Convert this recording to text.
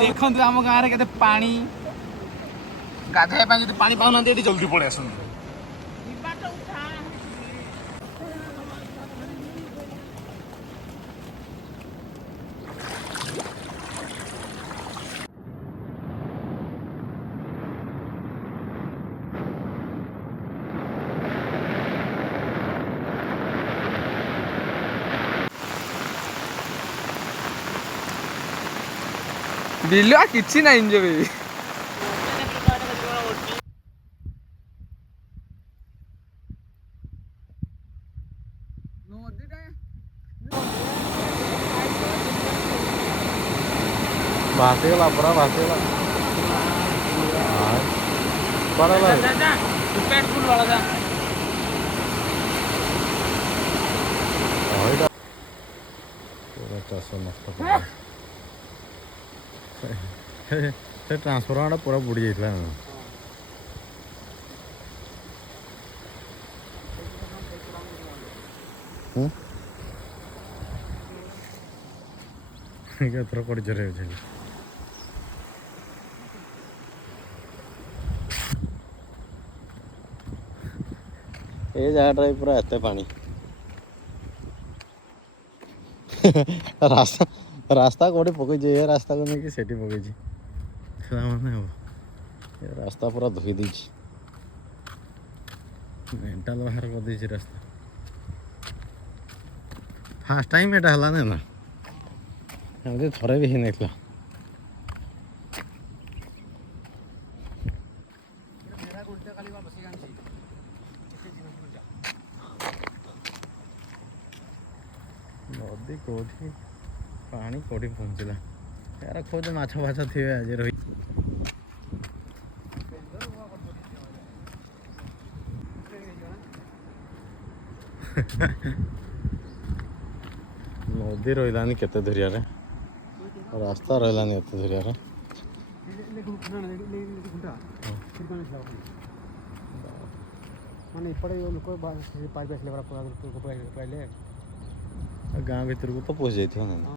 देखु आम गाँव के पानी गाधे जो पानी पाऊना जल्दी पड़े आस बिलुआ किसी ना एंजॉय भासीगला पूरा भासीगला चाष नष्ट से ट्रांसफॉर्मर पूरा बुड़ी जाता एथर पड़ी चले ये जगह पूरा एत पानी रास्ता रास्ता कौटे पकई ये रास्ता को नहीं सेठी पकई रास्ता पूरा धोई दी मेंटल बाहर कर दी रास्ता फास्ट टाइम एटा हला ना एमती थरे भी नहीं था नदी कौटी पानी कौटी पहुँचला यार खोज माछ फाछ थे आज रही नदी रही केते धरिया रास्ता रही एत धरिया माने लोक गाँ भर को तो पहुँच जाती